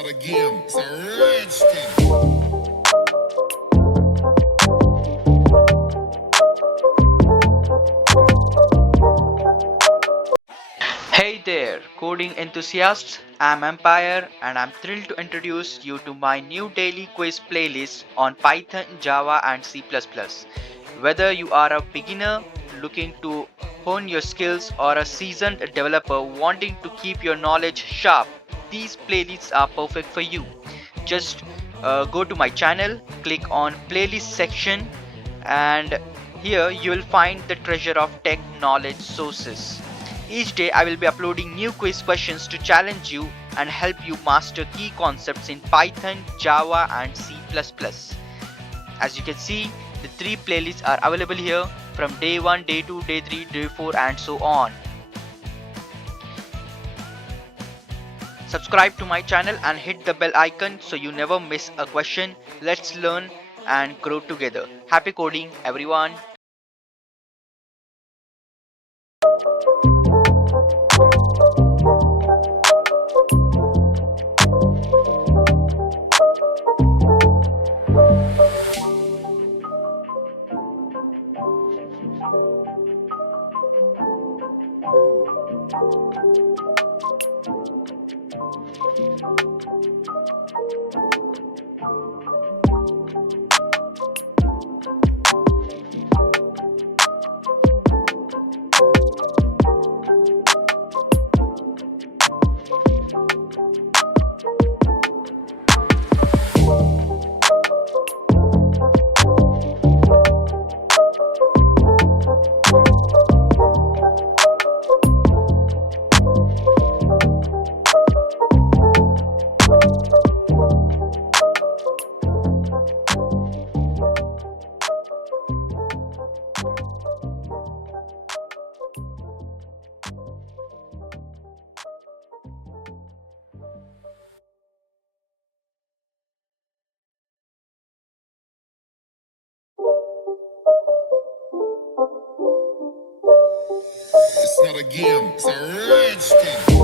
not a game, it's a rich thing. Hey there, coding enthusiasts. I'm Ampire and I'm thrilled to introduce you to my new daily quiz playlist on Python, Java, and C. Whether you are a beginner looking to hone your skills or a seasoned developer wanting to keep your knowledge sharp, these playlists are perfect for you. Just go to my channel, click on playlist section, and here you will find the treasure of tech knowledge sources. Each day I will be uploading new quiz questions to challenge you and help you master key concepts in Python, Java, and C++. As you can see, the three playlists are available here from day 1, day 2, day 3, day 4, and so on. Subscribe to my channel and hit the bell icon so you never miss a question. Let's learn and grow together. Happy coding, everyone. It's not a game, it's a rich thing.